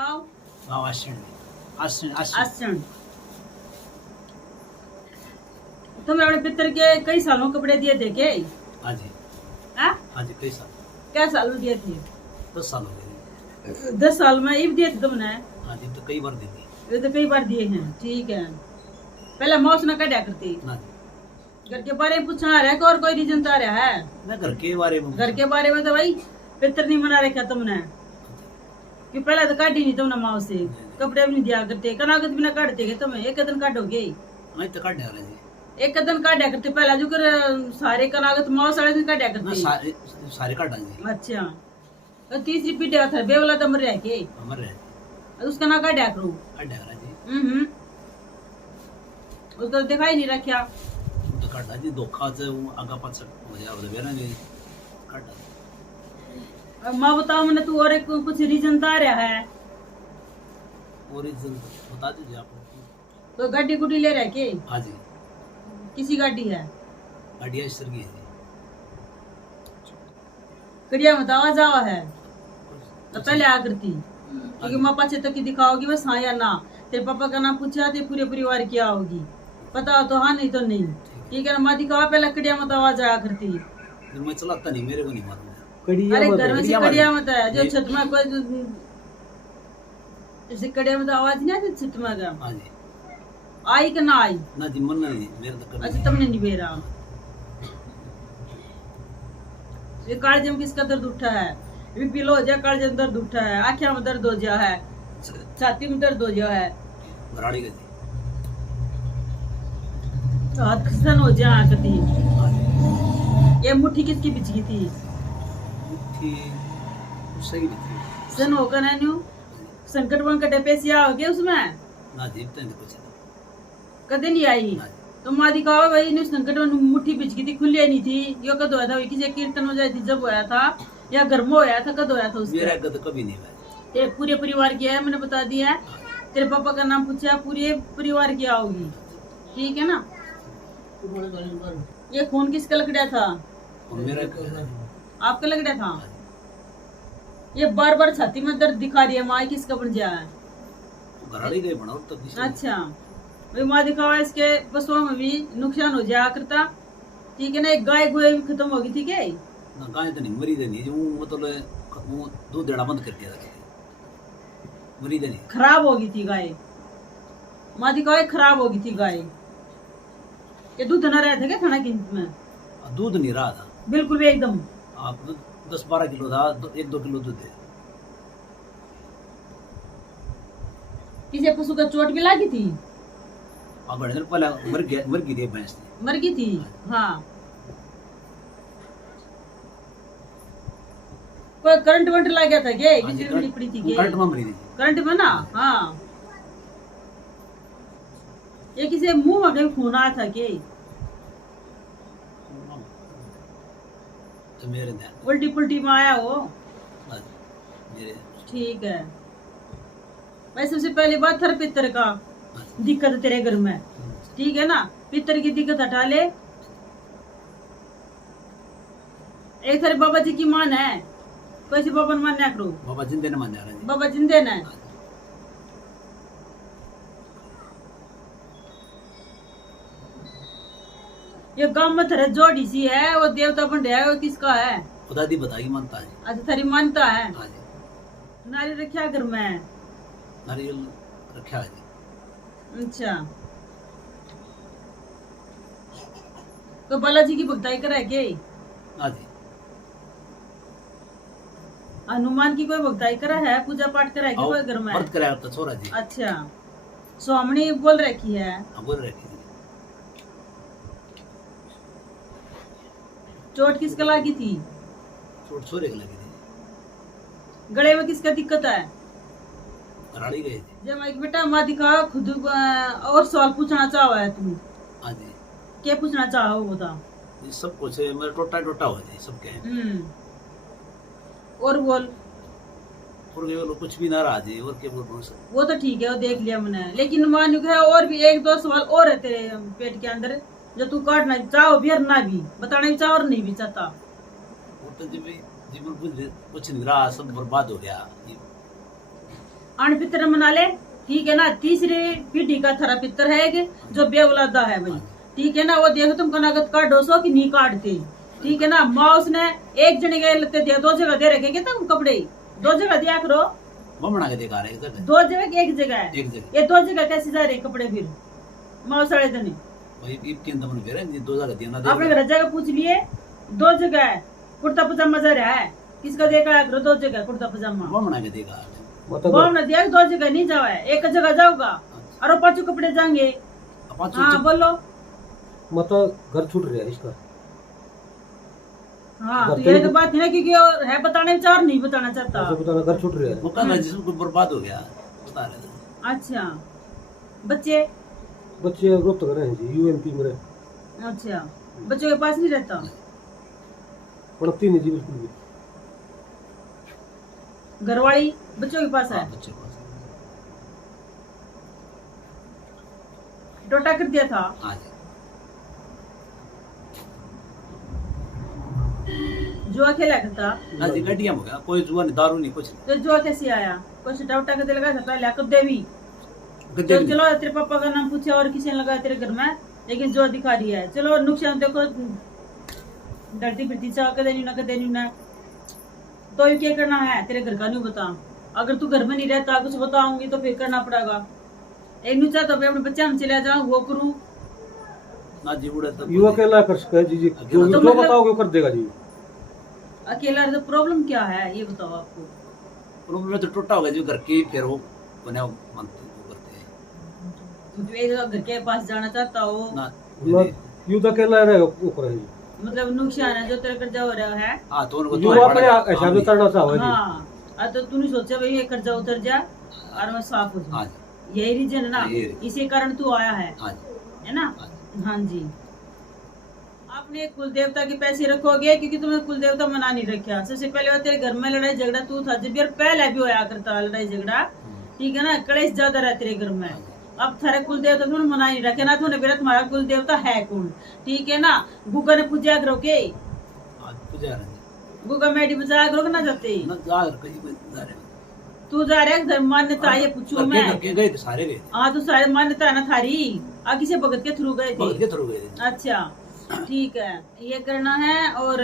गाँव गाँव आश्रम आश्रम आश्रम आसन। तुमने अपने पितर के कई सालों कपड़े दिए थे के? हाँ जी हाँ? हाँ जी कई साल क्या साल में दिए थे? 10 साल हो गए 10 साल में इब दिए थे तुमने? हाँ जी तो कई बार दे दी ये तो कई बार दिए हैं। ठीक है। पहले मौस न कटा करती। ना जी घर के बारे में पूछना आ रहा है कि और कोई रीजन तो आ रहा है? मैं घर के बारे में घर के बारे में तो भाई पितर नहीं मना रखा तुमने कि पहले तो काटी नहीं तुमने माओ से, कपड़े भी नहीं दिया करते, कनागत भी ना काटते के तुम्हें एक दिन काटोगे? नहीं तो काट रहे जी एक दिन काटा करते पहले जो कर सारे कनागत माओ सारे दिन काटा ना करते। सारे काटा जी अच्छा तो तीसरी पीढ़ी था बेवला दम रह के हमर रहे उसका ना काटा करो। काट रहे जी उसका दिखाई नहीं रखा। तो काटा जी धोखा से वो आगा पाछा हो जाए तो बेरा नहीं काटा अब माँ बताओ मैंने तू और एक कुछ रीजन तो आ रहा है और एक जन बता दीजिए आप तो गाड़ी गुडी ले रहा के? हाँ जी किसी गाड़ी है? गाड़िया इस तरह की है जी कड़िया में तो आवाज आवा है तो पहले आ करती क्योंकि माँ पाचे तक की दिखाओगी बस हाँ या ना। तेरे पापा का नाम पूछा तो पूरे परिवार की आओगी, पता हो तो हाँ नहीं तो नहीं। ठीक है ना? माँ दिखावा पहले कड़िया में तो आवाज आया करती। मैं चलाता नहीं मेरे को नहीं मालूम अरे घर में से कड़िया मत है जो छत में कोई जैसे कड़िया में तो आवाज नहीं आती छत में का हाँ जी आई कि ना आई? ना जी मन नहीं मेरे तो कभी अच्छा तुमने नहीं बेरा ये कालजे में किसका दर्द उठा है? बीपी लो हो जाए कालजे में दर्द उठा है, आँखों में दर्द हो जा है, छाती में दर्द हो जा है, बराड़ी का जी हाथ खिसन हो जा आकती। हाँ जी ये मुट्ठी किसकी बिछी थी? थी सही नहीं थी सन होकर है न्यू संकट वंकट पैसे आओगे उसमें ना जीतते हैं कुछ कदे नहीं आई। ना तो माँ दिखावा भाई न्यू संकट में मुट्ठी बिछी थी खुली नहीं थी। यो कद होया था किसी कीर्तन हो जाती जब होया था या घर में होया था? कद होया था उसका? मेरा गद कभी नहीं हुआ तेरे पूरे परिवार की है मैंने बता दिया। तेरे पापा का नाम पूछा पूरे परिवार की आओगी। ठीक है ना? ये खून किसका लकड़ा था? और मेरा आपका लकड़ा था? ये बार बार छाती में दर्द दिखा रही है माँ किसका बन जा है? घराड़ी गए बनाओ तब दिशा अच्छा भाई माँ दिखावा इसके पशुओं में भी नुकसान हो जाया करता। ठीक है ना? एक गाय गुए भी खत्म होगी। ठीक है ना गाय तो नहीं मरी दे नहीं जो मतलब वो दूध देना बंद कर दिया था मरी दे नहीं खराब होगी थी गाय। माँ दिखावा खराब होगी थी गाय। ये दूध ना रहे थे क्या खाना की में? दूध नहीं रहा था बिल्कुल भी एकदम आप 10-12 किलो था 1-2 किलो दूध है किसी पशु का चोट भी लगी थी? आप बड़े दिन पहले मर गई थी भैंस थी मर गई थी। हाँ कोई करंट वंट लग गया था क्या? हाँ जी, बिजली बड़ी पड़ी थी क्या? करंट में मरी थी करंट में ना? हाँ ये किसी मुंह में कहीं खून आया था क्या? तो मेरे ध्यान उल्टी पुल्टी में आया हो? बस मेरे ठीक है भाई सबसे पहली बात थर पितर का दिक्कत है तेरे घर में। ठीक है ना? पितर की दिक्कत हटा ले। एक थारे बाबा जी की मान है कोई सी बाबा मान ना करो। बाबा जिंदे न मान जा रहे बाबा जिंदे न है। ये गांव में थरे जोड़ी सी है वो देवता बन रहा है वो किसका है? खुदा दी बताई मानता है अच्छा थारी मानता है? हाँ जी नारी रखा घर में? नारियल रखा है जी अच्छा तो बालाजी की भक्ताई कराए के? हाँ जी हनुमान की कोई भक्ताई करा है? पूजा पाठ कराए के कोई घर में? व्रत कराया था छोरा जी अच्छा स्वामणी बोल रखी है? हाँ बोल रखी थी चोट किसका लगी थी? छोट छोरे की लगी थी गले में किसका दिक्कत है? घराड़ी गए थे जब मैं बेटा माँ दिखा खुद और सवाल पूछना चाहो है तुम? हाँ जी क्या पूछना चाहो बता? ये सब कुछ है मेरा टोटा टोटा हो जाए सब क्या है और बोल। और ये लोग कुछ भी ना रहा जी और क्या बोल सकते वो तो ठीक है वो देख लिया मैंने, लेकिन मान है और भी एक दो सवाल और है तेरे पेट के अंदर जो तू काटना चाहो भी और ना भी बताना भी चाहो और नहीं भी चाहता। वो तो जब जीवन कुछ नहीं रहा सब बर्बाद हो गया आन पितर मना ले, ठीक है ना। तीसरी पीढ़ी का थारा पितर है कि जो बेऔलादा है भाई, ठीक है ना। वो देखो तुम कनागत काट डोसो कि नहीं काटते, ठीक है ना। माँ उसने एक जने के लगते दिया, 2 जगह दे रखे तुम कपड़े, 2 जगह दिया करो। वो बना के देखा रहे हैं 2 जगह की 1 जगह है, एक जगह ये 2 जगह कैसे जा रहे कपड़े फिर माँ साढ़े दिन भाई इतने अंदर मन फिर 2 जगह दिया ना आपने घर जगह पूछ लिए। 2 जगह है कुर्ता पजामा जा रहा है, किसका देखा है करो 2 जगह कुर्ता पजामा। वो बना के देखा वो हमने दिया 2 जगह नहीं जावा है, 1 जगह जाओगा और 5 कपड़े जाएंगे। हाँ बोलो। मतलब घर छूट रहा है इसका। हाँ तो यही तो बात है ना, क्योंकि और है बताने चार नहीं बताना चाहता। बताना घर छूट रहा है। वो कहना जिसको बर्बाद हो गया बता रहे थे। अच्छा बच्चे रोहतक रहे हैं जी, यूएमपी में रहे। अच्छा बच्चों के पास नहीं रहता, पढ़ती नहीं जी बिल्कुल भी। घरवाली बच्चों के पास है। बच्चे पास टोटा कर दिया था। जुआ खेला करता ना जी गड्डियां हो गया, कोई जुआ नहीं, दारू नहीं, कुछ तो जुआ कैसे आया? कुछ टोटा के लगा था पहले को देवी। चलो तेरे पापा का नाम पूछा और किसी ने लगाया तेरे घर में, लेकिन जो दिखा रही है। चलो नुकसान देखो, डरती फिरती चाह के देनी ना तो ये क्या करना है तेरे घर का नहीं बता। अगर तू घर में नहीं रहता कुछ बताऊंगी तो फिर करना पड़ेगा। एक नु चाहता तो अपने बच्चे हम चले जाऊं वो करूं ना जी। उड़ा तो युवा अकेला कर सकता है जी, जो मतलब बताओगे कर देगा जी। अकेला तो प्रॉब्लम क्या है ये बताओ आपको। प्रॉब्लम तो टूटा होगा जो घर के फिर वो बने मानते करते हैं। तो एक घर के पास जाना चाहता हो ना युवा अकेला रहेगा वो करेगा जी। मतलब नुकसान है जो तेरे कर्जा हो रहा है। हां तो उनको युवा अपने हिसाब से करना चाहो जी। हाँ तो तूने सोचा भाई ये कर्जा उतर जा और मैं साफ हो जाऊं, यही रीजन है ना, इसी कारण तू आया है ना। हाँ जी। आपने कुल देवता के पैसे रखोगे क्योंकि तुम्हें कुल देवता मना नहीं रखा। सबसे पहले बात तेरे घर में लड़ाई झगड़ा तू था जब यार पहले भी होया करता लड़ाई झगड़ा, ठीक है ना। कलेश ज्यादा रहा तेरे घर में। अब थारे कुल देवता तुमने मना नहीं रखे ना, तुमने बेरा तुम्हारा कुल देवता है कौन, ठीक है ना। गुगा ने पूजा करो के गुगा मेडी में जा करो ना जाते तू जा रहे धर्म मान्यता ये पूछू मैं गए थे सारे गए। हाँ तो सारे मान्यता है ना थारी, आ किसी भगत के थ्रू गए थे। अच्छा ठीक है ये करना है। और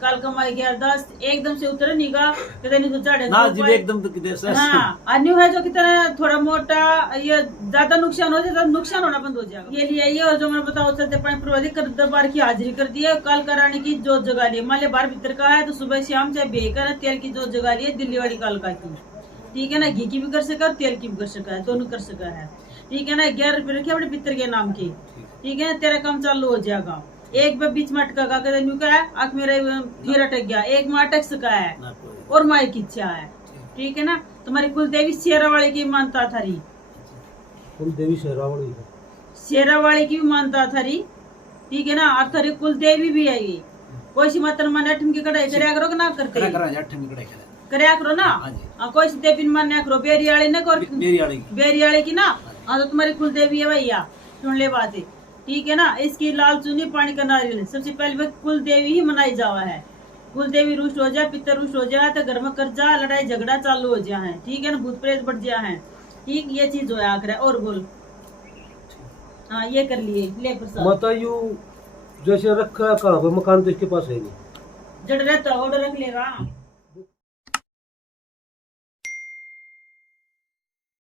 कल कमाई 11-10 एकदम से उतर निगा ना जी एकदम तो किधर से। हाँ अन्यू है जो कितना थोड़ा मोटा ये ज्यादा नुकसान हो जाए, नुकसान होना बंद हो जाएगा। ये लिए ये और जो मैं बताओ चलते प्रवादी दरबार की हाजिरी कर दी है, कल कराने की जोत जगा ली। मान लिया 12 भीतर का है तो सुबह शाम चाहे बेकर तेल की जोत जगा ली है दिल्ली वाली कालका की, ठीक है ना। घी की भी कर सका तेल की भी कर सका है, दोनों कर सका है, ठीक है ना। 11 रुपए रखे अपने पितर के नाम के, ठीक है। तेरा काम चालू हो जाएगा। एक में बीच में अटका का है आख मेरा फिर अटक गया, एक में अटक सका है और माई की इच्छा है, ठीक है ना। तुम्हारी कुल देवी शेरावाड़ी की मानता थारी, कुल देवी शेरावाड़ी की भी मानता थारी, ठीक है ना। और थारी कुल देवी भी है ये। कोई सी माता माने 8 की कढ़ाई करया करो ना करते करया करो ना। कोई सी देवी मान्या करो बेरियाली न करो बेरियाली की ना। हाँ तो तुम्हारी कुल देवी है भैया, सुन ले बात है, ठीक है ना। इसकी लाल चुनी पानी का नारियल सबसे पहले कुल देवी ही मनाई जावा है। कुल देवी रुष्ट हो जाए, पितर रुष्ट हो जाए तो घर में कर्जा लड़ाई झगड़ा चालू हो जाए है, ठीक है ना। भूत प्रेत बढ़ जाए है, ठीक ये चीज हो आखिर। और बोल हाँ ये कर लिए ले प्रसाद। माता यू जैसे रखा कहाँ पे मकान तो इसके पास है नहीं, जड़ रहता ऑर्डर रख लेगा।